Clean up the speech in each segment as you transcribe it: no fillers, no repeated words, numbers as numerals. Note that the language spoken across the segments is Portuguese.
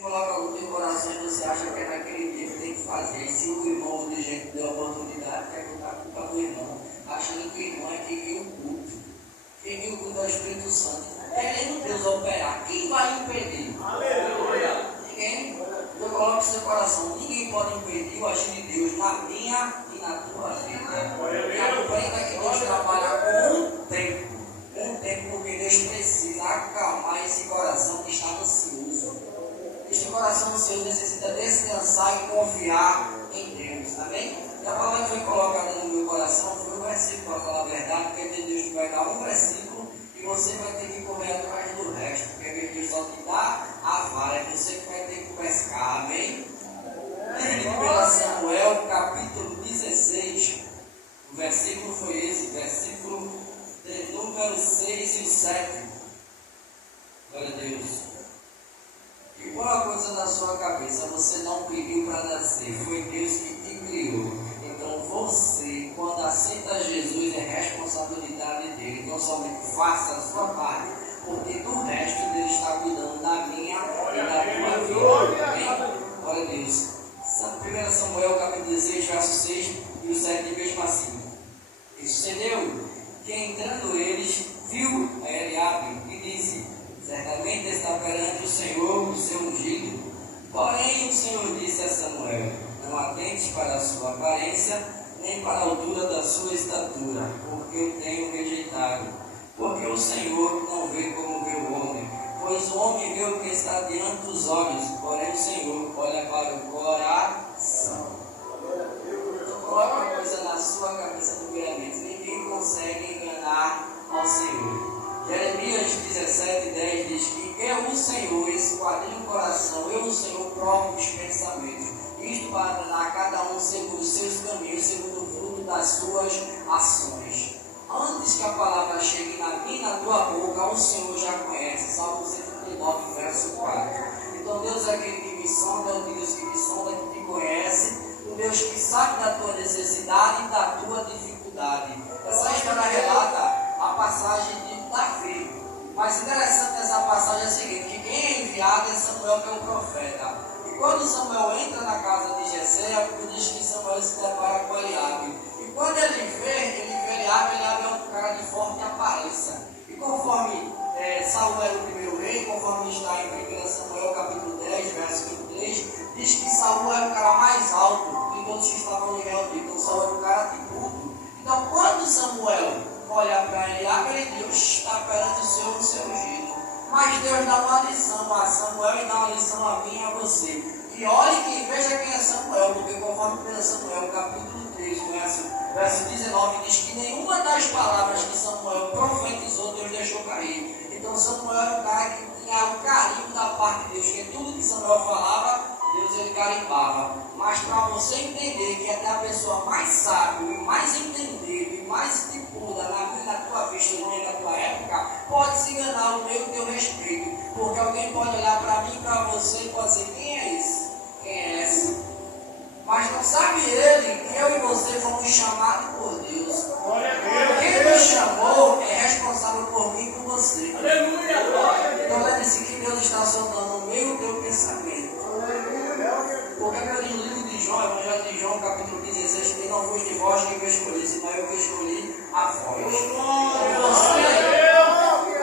Coloca algo no teu coração e você acha que é naquele dia que tem que fazer. E se o irmão de gente deu a oportunidade, quer botar a culpa do irmão, achando que o irmão é quem viu o culto. Quem viu o culto é o Espírito Santo. Querendo Deus operar, quem vai impedir? Aleluia! Ninguém. Eu coloco no seu coração, ninguém pode impedir o agir de Deus na minha e na tua vida. E aprenda que Deus trabalha com um tempo, porque Deus precisa acalmar esse coração que está ansioso. Este coração ansioso necessita descansar e confiar em Deus, amém? E a palavra que foi colocada no meu coração foi um versículo, para falar a verdade, porque Deus vai dar um versículo e você vai ter que correr atrás do resto, porque Deus só te dá a vara, é você que vai ter que pescar, amém? Em Samuel, capítulo 16, o versículo foi esse, versículo de número 6 e 7. Glória a Deus. E põe uma coisa na sua cabeça, você não pediu para nascer, foi Deus que te criou. Então você, quando aceita Jesus, é responsabilidade dele. Então somente faça a sua parte, porque do resto Deus está cuidando da minha e da tua vida. Amém? Glória a Deus. 1 Samuel capítulo 16, verso 6 e o 7 mesmo assim. E sucedeu que entrando eles, viu a Eliabe e disse: certamente está perante o Senhor o seu ungido. Porém o Senhor disse a Samuel: não atentes para a sua aparência, nem para a altura da sua estatura, porque eu tenho rejeitado. Porque o Senhor não vê como vê o homem, pois o homem vê o que está diante dos olhos, porém o Senhor olha para o coração. Então coloque uma coisa na sua cabeça primeiramente: ninguém consegue enganar ao Senhor. Jeremias 17:10 diz que eu, o Senhor, esquadrinho o coração, eu, o Senhor, provo os pensamentos. Isto para dar a cada um segundo os seus caminhos, segundo o fruto das suas ações. Antes que a palavra chegue na minha e na tua boca, o Senhor já conhece. Salmo 139, verso 4. Então Deus é aquele que me sonda, é o Deus que me sonda, que te conhece, o Deus que sabe da tua necessidade e da tua dificuldade. Essa história relata a passagem de Davi. Mas interessante essa passagem é a seguinte: que quem é enviado é Samuel, que é o profeta. E quando Samuel entra na casa de Jessé, a Bíblia diz que Samuel se depara com Eliabe. E quando ele vê Eliabe é um cara de forte aparência. E conforme Saul era o primeiro rei, conforme está em 1 Samuel capítulo 10, verso 23, diz que Saul era o cara mais alto de todos que estavam em Israel. Então Saul era um cara de tudo. Então quando Samuel olha para Eliabe, ele diz: está perante o Senhor o seu ungido. Mas Deus dá uma lição a Samuel e dá uma lição a mim e a você. E olhe que veja quem é Samuel, porque conforme 1 Samuel capítulo 3, verso 19, diz que nenhuma das palavras que Samuel profetizou, Deus deixou cair. Então Samuel era um cara que tinha um carinho da parte de Deus, que tudo que Samuel falava, Deus ele carimbava. Mas para você entender que até a pessoa mais sábio e mais entendido e mais tipuda na tua vista e na tua época, pode se enganar o meu e o teu respeito. Porque alguém pode olhar para mim e para você e pode dizer: quem é esse? Quem é essa? Mas não sabe ele que eu e você fomos chamados por Deus. Quem nos chamou é responsável por mim e por você. Aleluia! Então lembre-se que Deus está soltando no meio do teu pensamento. Porque no livro de João, Evangelho de João, capítulo 16, que não foste vós que eu escolhi, senão eu que escolhi a vós.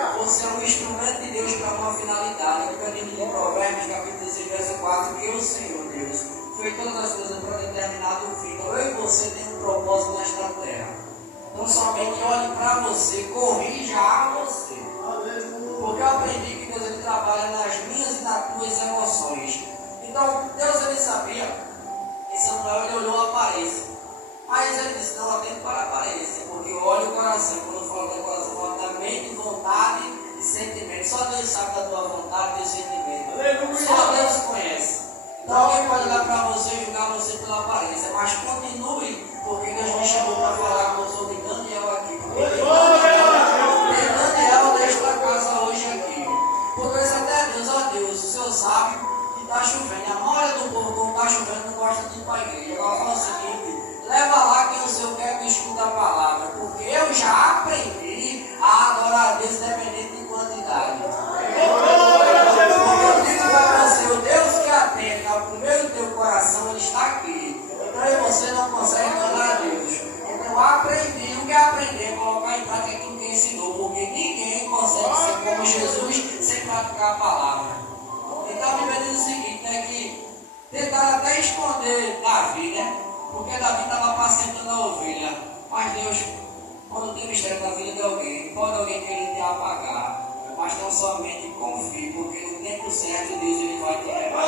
Então você é um instrumento de Deus para uma finalidade. No livro de Provérbios, capítulo 16, verso 4, que o Senhor Deus fez todas as coisas para determinado fim. Então eu e você temos um propósito nesta terra. Então somente olhe para você, corrija a você. Porque eu aprendi que Deus ele trabalha nas minhas e nas tuas emoções. Então Deus ele sabia que Samuel ele olhou a aparência. Mas ele disse: não atento para a aparência, porque eu olho o coração. Quando eu falo do coração, falo da mente, vontade e sentimento. Só Deus sabe da tua vontade e teu sentimento. Só Deus conhece. Então alguém pode olhar para você e julgar você pela aparência, mas continue, porque Deus me chamou para falar sobre Daniel aqui. Porque Daniel desta casa hoje aqui. Porque isso até Deus, ó Deus, o Senhor sabe que está chovendo. A maioria do povo, quando está chovendo, não gosta de ir para a igreja. Agora fala o seguinte: leva lá quem o Senhor quer que escuta a palavra, porque eu já aprendi a adorar a Deus independente de quantidade. Porque eu digo para você: o Deus que tentaram até esconder Davi, né? Porque Davi estava apacentando a ovelha. Mas Deus, quando tem mistério na vida de alguém, pode alguém querer te apagar. Mas não somente confie, porque no tempo certo Deus ele vai te levar.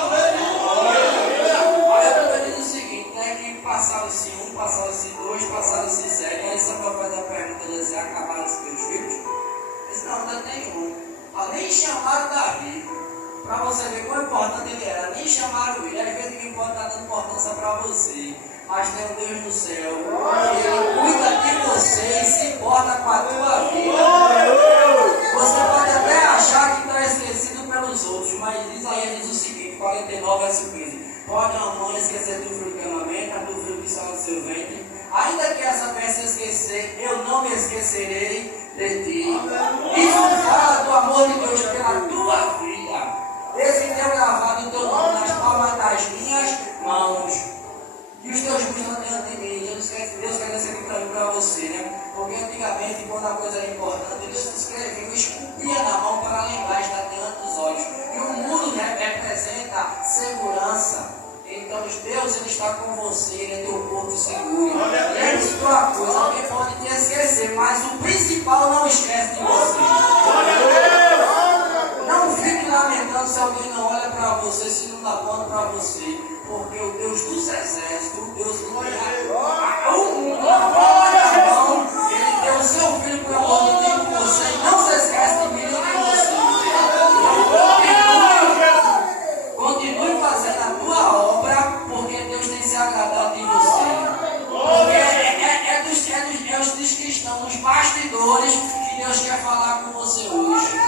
Olha, eu estou dizendo o seguinte, né? Que passaram-se um, passaram-se dois, passaram-se sete. Aí Samuel faz a pergunta, ele diz, acabaram-se meus filhos? Ele disse, não, ainda tem um. Nem chamaram Davi, para você ver quão importante ele era, nem chamaram ele. Às vezes ninguém pode estar dando importância para você, mas tem um Deus do céu, ele cuida de você e se importa com a tua vida. Você pode até achar que está esquecido pelos outros, mas Isaías diz o seguinte, 49, verso 15: pode uma mãe esquecer do fruto que amamenta, do fruto que sai do seu ventre, ainda que essa peça esquecer, eu não me esquecerei de ti. Isso fala do amor de Deus pela tua vida. Esse teu gravado o teu nome nas palmas das minhas mãos. E os teus filhos estão diante de mim. Deus quer dizer aqui para você, né? Porque antigamente, quando a coisa era importante, eles escreviam, esculpia na mão para lembrar, estar diante dos olhos. E o mundo representa segurança. Então Deus ele está com você, ele é teu porto seguro. Lembre-se de uma coisa, alguém pode te esquecer, mas o principal não esquece de você. Não fique lamentando se alguém não olha para você, se não dá pano para você, porque o Deus dos exércitos, o Deus que olha o mundo na palma da mão, ele deu o seu filho por amor de Deus por você e não se esquece de mim nem de você. Continue fazendo a tua obra, porque Deus tem se agradado de você. Porque é dos que estão nos bastidores que Deus quer falar com você hoje.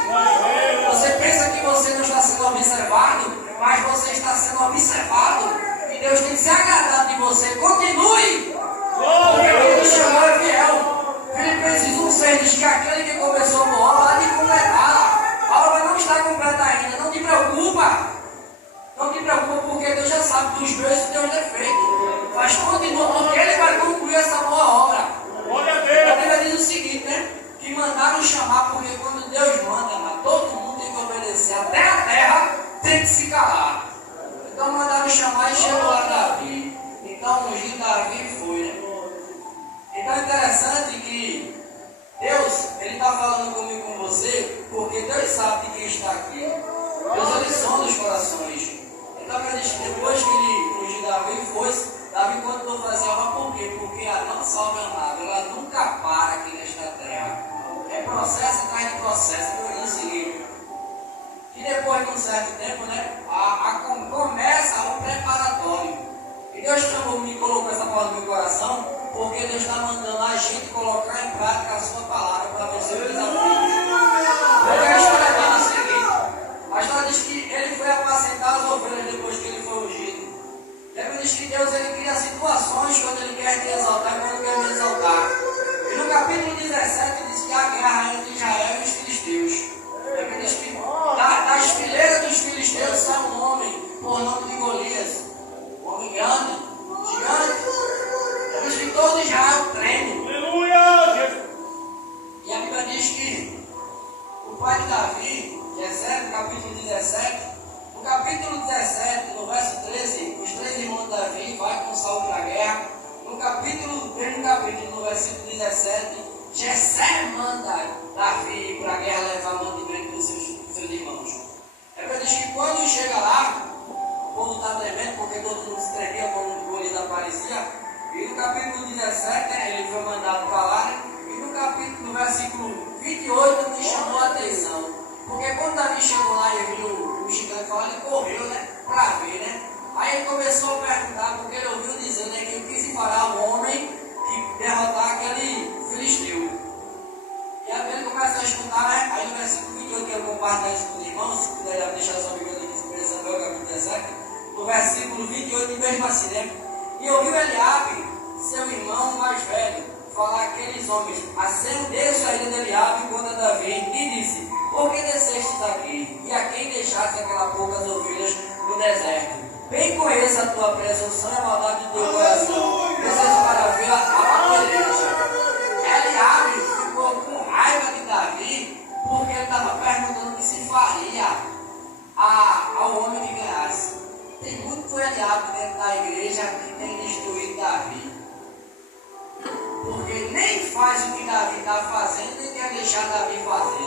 Você pensa que você não está sendo observado, mas você está sendo observado. E Deus tem se agradado de você. Continue! Porque Ele te chamou é fiel. Filipenses 1,6 diz que aquele que começou a obra há de completá-la. A obra não está completa ainda, não te preocupa. Não te preocupa, porque Deus já sabe dos meus e dos teus defeitos. Mas continua, porque Ele vai concluir essa boa obra. A Bíblia diz o seguinte, né? Que mandaram chamar, porque quando Deus manda, todo mundo tem que obedecer. Até a terra tem que se calar. Então mandaram chamar e chegou lá Davi. Então o ungido Davi foi, né? Então é interessante que Deus, Ele está falando comigo com você, porque Deus sabe de quem está aqui. Deus ele sonda os corações. Então ele diz que depois que ele ungiu Davi foi, Davi continuou a fazer obra, por quê? Porque a nossa obra amada, ela nunca para aqui nesta terra. É processo atrás de processo. Eu digo o seguinte, que depois de um certo tempo, né, começa o preparatório. E Deus me colocou essa palavra no meu coração, porque Deus está mandando a gente colocar em prática a sua palavra para vencer os desafios. Porque a história diz o seguinte, a história diz que ele foi apacentar as ovelhas depois que ele foi ungido. A Bíblia diz que Deus ele cria situações quando ele quer te exaltar e quando quer me exaltar. E no capítulo 17 diz que a guerra entre Israel e os filisteus. A Bíblia diz que das fileiras dos filisteus sai um homem por nome de Golias. Um homem grande, gigante. A Bíblia diz que todo Israel treme. Aleluia! E a Bíblia diz que o pai de Davi, Jessé, no capítulo 17, no capítulo 17, no verso 13, os três irmãos de Davi vai com Saul para a guerra. No capítulo, no versículo 17, Jessé manda Davi ir para a guerra levar mantimento dos seus irmãos. É para dizer que quando chega lá, o povo está tremendo, porque todo mundo se tremia quando Golias aparecia. E no capítulo 17, ele foi mandado para lá, né? E no versículo 28, me chamou a atenção. Porque quando Davi chegou lá e viu o gigante falar, ele correu, né? Para ver, né? Aí ele começou a perguntar, porque ele ouviu dizer, né, que ele quis parar o homem que derrotar aquele filisteu. E aí ele começa a escutar, né? Aí no versículo 28, que eu compartilho isso com os irmãos, se puder deixar sua Bíblia aqui, 1 Samuel, capítulo 17, no versículo 28, mesmo assim, né? E ouviu Eliabe, seu irmão mais velho, falar aqueles homens, acendeu-se a ira de Eliabe contra Davi, e disse, por que desceste daqui? E a quem deixaste aquelas poucas ovelhas no deserto? Bem conheça a tua presunção e a maldade do teu coração. Desejo para ver a peleja. Eliabe ficou com raiva de Davi, porque ele estava perguntando o que se faria ao homem que ganhasse. Eliabe dentro da igreja que tem destruído Davi. Porque nem faz o que Davi está fazendo, nem quer deixar Davi fazer.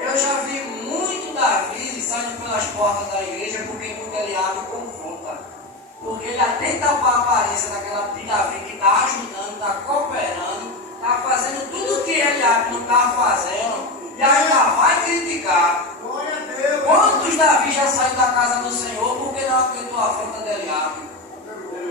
Eu já vi muito Davi saindo pelas portas da igreja porque muito Eliabe confronta. Porque ele atenta para a aparência daquela de Davi que está ajudando, está cooperando, está fazendo tudo o que Eliabe não está fazendo e ainda vai criticar. Quantos Davi já saiu da casa do Senhor porque não aguentou a afronta de Eliabe?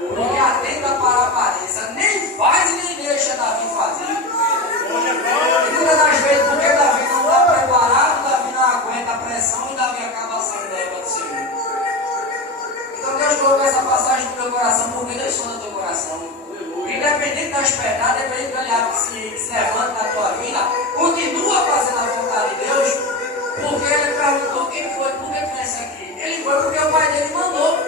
Porque atenta para a aparência, nem faz e nem deixa Davi fazer. E muitas das vezes, porque Davi não está preparado, Davi não aguenta a pressão e Davi acaba saindo da época do Senhor. Então Deus colocou essa passagem no teu coração, porque Deus sonda no teu coração. Independente das pedradas, independente do Eliabe que se levanta na tua vida, continua fazendo a vontade de Deus, porque ele perguntou quem foi, por que tu nesse aqui? Ele foi porque o pai dele mandou.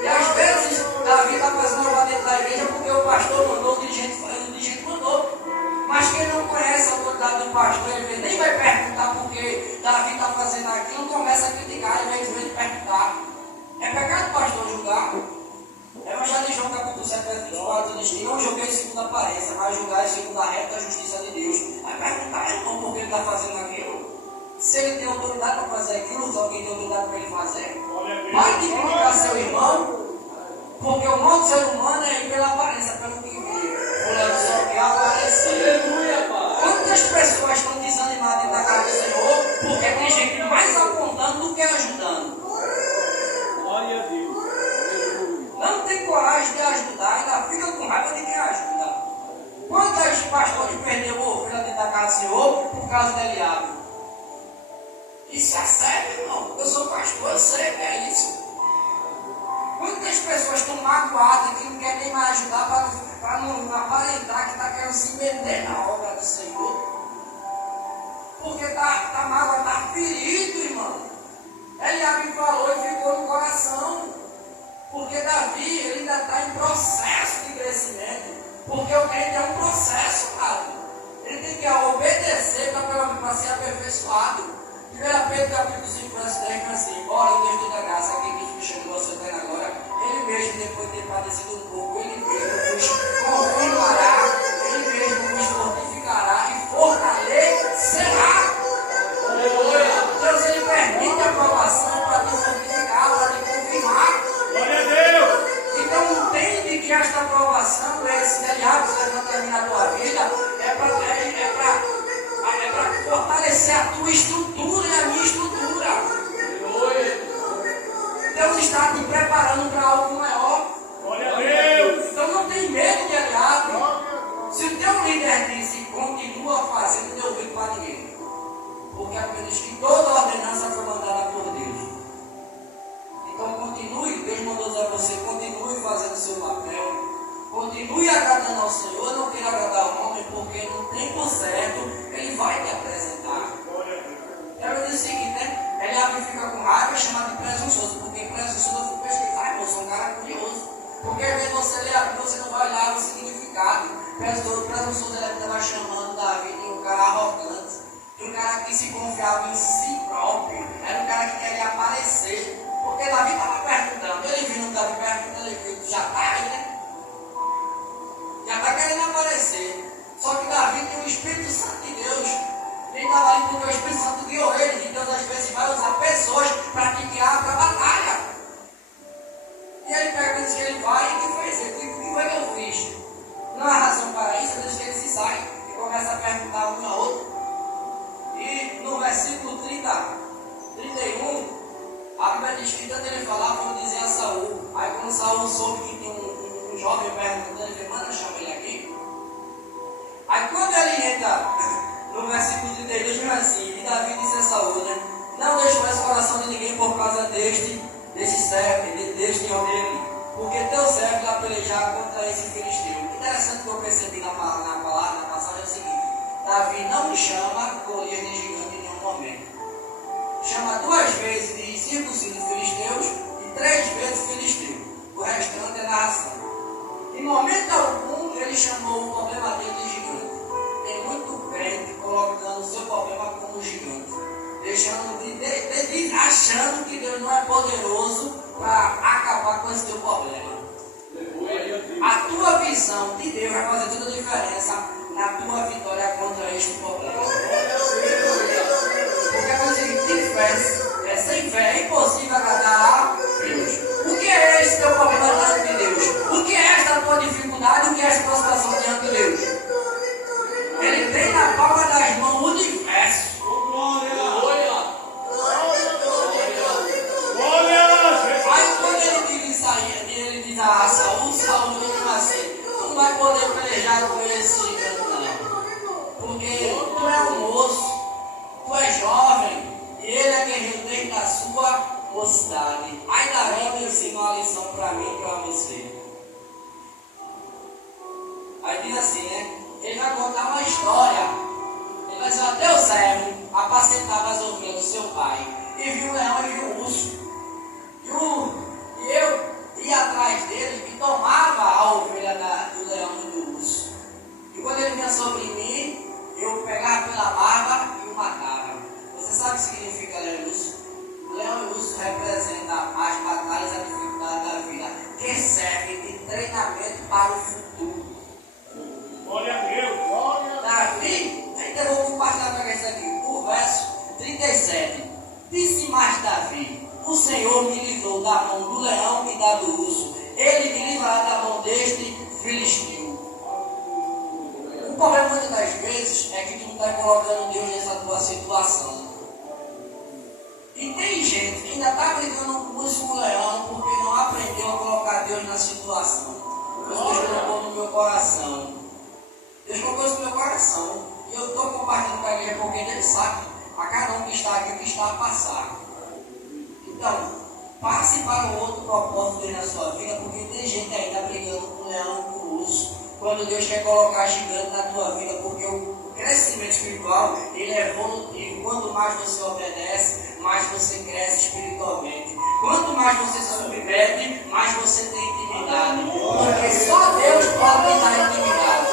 E às vezes Davi está fazendo algo dentro da igreja porque o pastor mandou, o dirigente mandou. Mas quem não conhece a autoridade do pastor, ele nem vai perguntar porque Davi está fazendo aquilo, começa a criticar em vez de perguntar. É pecado o pastor julgar. Evangelho de João capítulo 7, verso 24 diz que não julguei segundo a aparência, mas julgai segundo a reta justiça de Deus. Vai perguntar, irmão, por que ele está fazendo aquilo? Se ele tem autoridade para fazer aquilo, se alguém tem autoridade para ele fazer, vai criticar seu irmão, porque o mal do ser humano é ir pela aparência, pelo que vê. Fulano só quer aparecer. Quantas pessoas estão desanimadas na casa do Senhor, porque tem gente mais apontando do que ajudando. Glória a Deus. Não tem coragem de ajudar, ainda fica com raiva de quem ajuda. Quantos pastores perderam ovelha dentro da casa do Senhor por causa de Eliabe? Isso é sério, irmão. Eu sou pastor, eu sei que é isso. Quantas pessoas estão magoadas que não querem nem mais ajudar para não aparentar que está querendo se meter na obra do Senhor? Porque está mágoa, está ferido, irmão. Eliabe falou e ficou no coração. Porque Davi, ele ainda está em processo de crescimento. Porque o crente é um processo, cara. Ele tem que obedecer para ser aperfeiçoado. 1 Pedro capítulo 5, verso 10, diz assim: ora, o Deus toda graça, aquele que nos chamou a sua eterna glória, ele mesmo, depois de ter padecido um pouco, ele mesmo vos confirmará, ele mesmo vos fortificará e fortalecerá. Deus, ele permite a aprovação para te fortificar, para te confirmar. Glória a Deus. Então entende que esta aprovação, esse Eliabe que você está na tua vida, é para fortalecer a tua estrutura e a minha estrutura. Deus está te preparando para algo maior. Glória a Deus. Então não tem medo de Eliabe. Se o teu líder disse, continua fazendo, não deu ouvido para ninguém. Porque apenas que toda ordenança foi mandada por Deus. Então continue, Deus mandou dizer a você, continue fazendo o seu papel. Continue agradando ao Senhor, não queira agradar ao homem, porque no tempo certo ele vai te apresentar. Quero dizer o seguinte, né? Eliabe fica com raiva, chama de presunçoso, porque presunçoso eu fui pesquisar, eu sou um cara curioso. Porque às vezes você lê a Bíblia, você não vai olhar o significado. Presunçoso ele estava chamando Davi de um cara arrogante, de um cara que se confiava em si próprio, era um cara que queria aparecer. Porque Davi estava perguntando, ele vindo Davi perguntando, ele viu, já está aí, né? Já está querendo aparecer. Só que Davi tem o Espírito Santo de Deus. Ele estava ali porque o Espírito Santo guiou ele. E Deus às vezes vai usar pessoas para te guiar para a batalha. E ele pergunta que ele vai e o que fez? O que foi que eu fiz? Não há razão para isso, Deus que ele se sai e começa a perguntar um ao outro. E no versículo 31, a Bíblia diz que tanto ele falava como dizer a Saul. Aí quando Saul soube que tinha um jovem perguntando, ele falou, manda chamar ele aqui. Aí quando ele entra no versículo 32, diz assim, e Davi disse a Saul, né? Não deixe mais o coração de ninguém por causa deste homem, porque teu servo irá pelejar contra esse filisteu. Interessante que eu percebi na passagem é o seguinte, Davi não me chama Golias de gigante em nenhum momento. Chama 2 vezes de circunciso filisteus e 3 vezes filisteu. O restante é narração. Em momento algum ele chamou o problema dele de gigante. Tem muito crente colocando o seu problema como gigante. achando que Deus não é poderoso para acabar com esse teu problema. A tua visão de Deus vai fazer toda a diferença na tua vitória contra este problema. Porque quando você tem fé, sem fé é impossível agradar a Deus. O que é esse teu problema diante de Deus? O que é esta tua dificuldade? O que é esta tua situação diante de Deus? Ele tem na palma das mãos o universo. Aí quando ele diz isso aí, ele diz a Saúl mesmo assim, tu não vai poder pelejar com esse gigante não. Porque tu é um moço, tu é jovem, e ele é guerreiro desde a sua mocidade. Ainda bem que ensina uma lição para mim e para você. Aí diz assim, né? Ele vai contar uma história. Ele vai dizer, até o servo apacentava as ovelhas do seu pai. E viu um leão e viu um urso. E eu ia atrás dele e tomava a ovelha do leão e do urso. E quando ele vinha sobre mim, eu pegava pela barba e o matava. Você sabe o que significa leão e urso? O leão e o urso representam as batalhas e a dificuldade da vida, que servem de treinamento para o futuro. Glória a Deus. Davi, ainda eu vou compartilhar com isso aqui. O verso 37. Disse mais Davi: o Senhor me livrou da mão do leão e da do urso. Ele me livrará da mão deste filisteu. O problema muitas das vezes é que tu não está colocando Deus nessa tua situação. E tem gente que ainda está brigando com o urso e com o leão porque não aprendeu a colocar Deus na situação. Deus colocou no meu coração. Deus colocou isso no meu coração. E eu estou compartilhando com a igreja porque Ele sabe a cada um que está aqui o que está a passar. Então, passe para o outro propósito dele na sua vida, porque tem gente ainda brigando com o leão e com o urso. Quando Deus quer colocar gigante na tua vida, porque o crescimento espiritual ele é evolutivo. Quanto mais você obedece, mais você cresce espiritualmente. Quanto mais você se submete, mais você tem intimidade. Porque só Deus pode dar intimidade.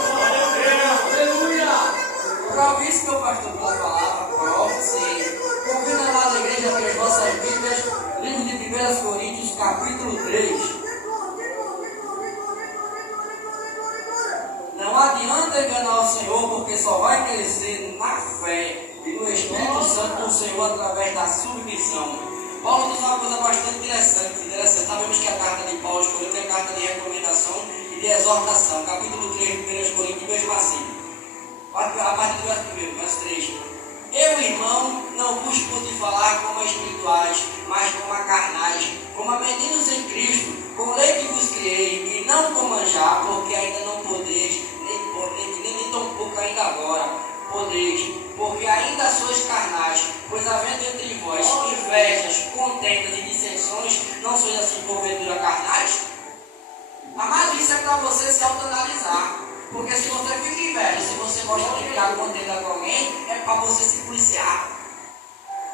Prove isso, meu pastor, pela palavra. Prove sim. Convida lá na igreja pelas vossas Bíblias, livro de 1 Coríntios, capítulo 3. Não adianta enganar o Senhor, porque só vai crescer na fé e no Espírito Santo do Senhor através da submissão. Paulo diz uma coisa bastante interessante. Sabemos que a carta de Paulo escolheu é a carta de recomendação e de exortação. Capítulo 3, 1 Coríntios, mesmo assim. A partir do verso 1, verso 3. Eu, irmão, não vos pude falar como a espirituais, mas como a carnais, como a meninos em Cristo, com lei que vos criei, e não como a já, porque ainda não podeis, nem tão pouco ainda agora podeis, porque ainda sois carnais, pois havendo entre vós invejas, contendas e dissensões, não sois assim porventura carnais? Mas isso é para você se autoanalisar. Porque se você fica inveja, se você gosta de ficar contenda com alguém, é para você se policiar.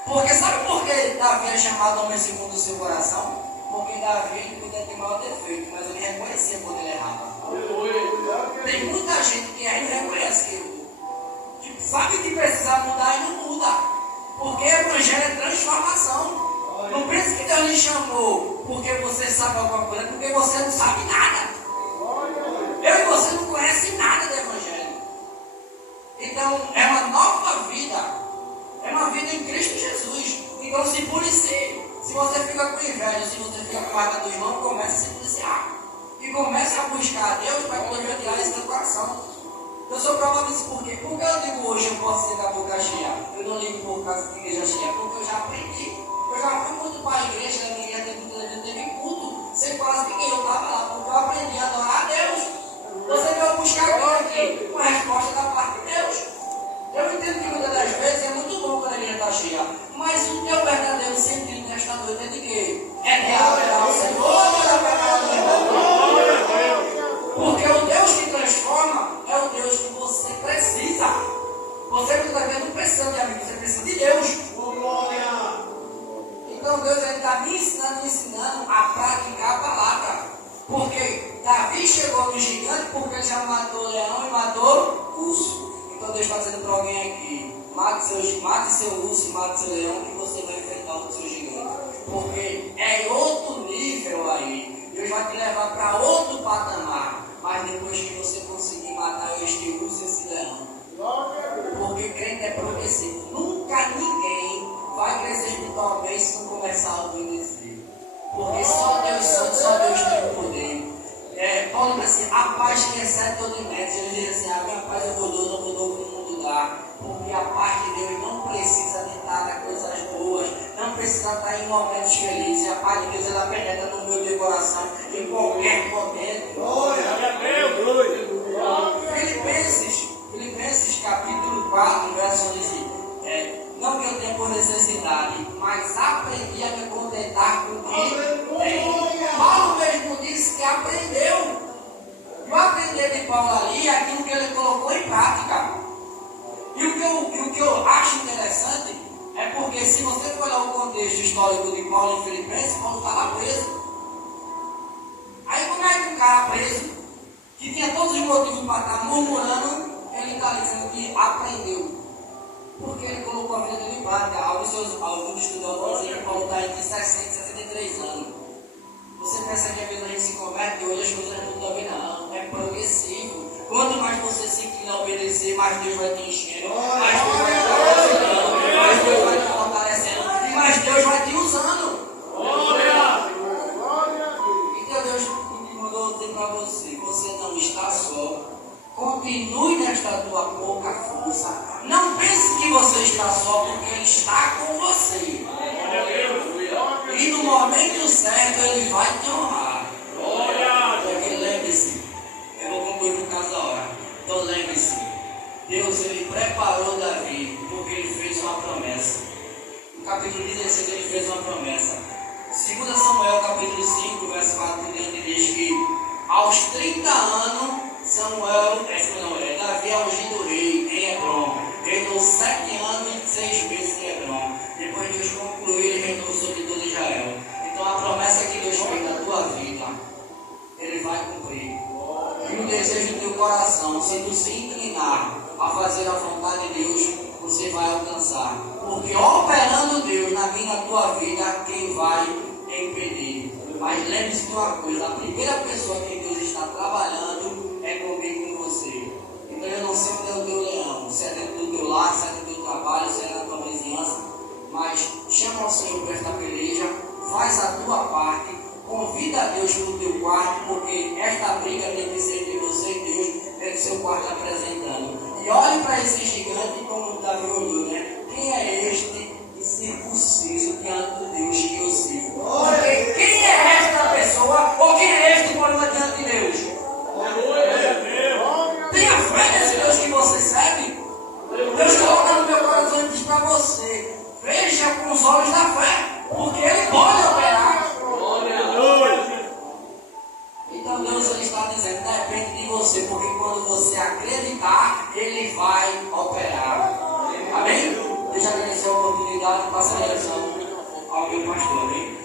Porque sabe por que Davi é chamado homem segundo o seu coração? Porque Davi ele podia ter maior defeito, mas ele reconhecia quando ele errava. Tem muita gente que ainda reconhece que errou. Sabe que precisa mudar e não muda. Porque o evangelho é transformação. Não pense que Deus lhe chamou porque você sabe alguma coisa, porque você não sabe nada. Eu e você não conhecem nada do Evangelho. Então, é uma nova vida. É uma vida em Cristo Jesus. Então, se policie. Se você fica com inveja, se você fica com raiva do irmão, comece a se policiar. E comece a buscar a Deus para que Deus vai tirar isso do coração. Eu sou prova disso por quê? Porque eu digo hoje eu posso ser da boca cheia. Eu não ligo por causa de igreja cheia, porque eu já aprendi. Eu já fui muito para a igreja, na minha igreja teve culto. Sem quase ninguém, eu estava lá, porque eu aprendi a adorar a Deus. Você vai buscar aqui uma resposta da parte de Deus. Eu entendo que muitas das vezes é muito bom quando a igreja está cheia. Mas o teu verdadeiro sentido nesta noite é de quê? É real o Senhor ou é pecado do irmão? Porque o Deus que transforma é o Deus que você precisa. Você muitas vezes não precisa de amigo, você precisa de Deus. Então Deus está me ensinando a praticar a palavra. Porque Davi chegou no gigante porque ele já matou o leão e matou o urso. Então Deus está dizendo para alguém aqui: Mate seu urso, mate seu leão, que você vai enfrentar o seu gigante. Porque é outro nível aí. Deus vai te levar para outro patamar. Mas depois que você conseguir matar este urso e esse leão. Porque crente é progressivo. Nunca ninguém vai crescer espiritualmente se não começar a obedecer. Porque só Deus tem o poder. Paulo diz assim, a paz que excede todo entendimento. Ele diz assim, a minha paz eu dou, não mudou que o mundo dá. Porque a paz de Deus não precisa de estar em coisas boas, não precisa estar em momentos felizes. A paz de Deus ela penetra no meu coração em qualquer momento. Filipenses capítulo 4, verso 15. Não que eu tenha por necessidade, mas aprendi a me contentar com o que tenho. Paulo mesmo disse que aprendeu. E o aprender de Paulo ali é aquilo que ele colocou em prática. E o que eu acho interessante é porque se você for olhar o contexto histórico de Paulo em Filipenses, Paulo estava preso. Aí como é que um cara preso, que tinha todos os motivos para estar murmurando, ele está dizendo que aprendeu? Porque ele colocou a vida dele em prática. Alguns estudiosos dizem que Paulo está entre 60 e 63 anos. Você pensa que a vida a gente se converte e hoje as coisas não estão bem, não. É progressivo. Quanto mais você se inclina a obedecer, mais Deus vai te enchendo, mais Deus vai te capacitando, mais Deus vai te fortalecendo e mais Deus vai te usando. Então Deus mandou dizer para você, você não está só. Continue nesta tua pouca força. Não pense que você está só, porque Ele está com você. E no momento certo Ele vai te honrar. Porque lembre-se, eu vou concluir por causa da hora. Então lembre-se, Deus ele preparou Davi, porque ele fez uma promessa. No capítulo 16 ele fez uma promessa. 2 Samuel capítulo 5, verso 4 diante diz que aos 30 anos Davi é ungido rei em Hebron. Reinou 7 anos e 6 meses em Hebron. Depois Deus concluiu, ele reinou sobre todo Israel. Então a promessa que Deus fez na tua vida, Ele vai cumprir. E o desejo do teu coração, se tu se inclinar a fazer a vontade de Deus, você vai alcançar. Porque operando Deus na minha e na tua vida, quem vai impedir? Mas lembre-se de uma coisa, a primeira pessoa que Deus está trabalhando é comigo e com você. Então eu não sei onde é o teu leão, se é dentro do teu lar, se é do teu trabalho, se é na tua vizinhança, mas chama o Senhor para esta peleja, faz a tua parte, convida a Deus para o teu quarto, porque esta briga tem que ser entre você e Deus, é que seu quarto apresentando. E olhe para esse gigante como Davi olhou, né? Quem é este incircunciso diante do Deus que eu sirvo? Porque quem é esta pessoa, ou quem é este problema diante de Deus? Tenha fé nesse Deus que você serve. Deus coloca no meu coração e diz para você, veja com os olhos da fé, porque Ele pode operar. Então Deus ele está dizendo, depende de você, porque quando você acreditar, Ele vai operar. Amém? Deixa eu agradecer a oportunidade de passar a direção ao meu pastor, amém?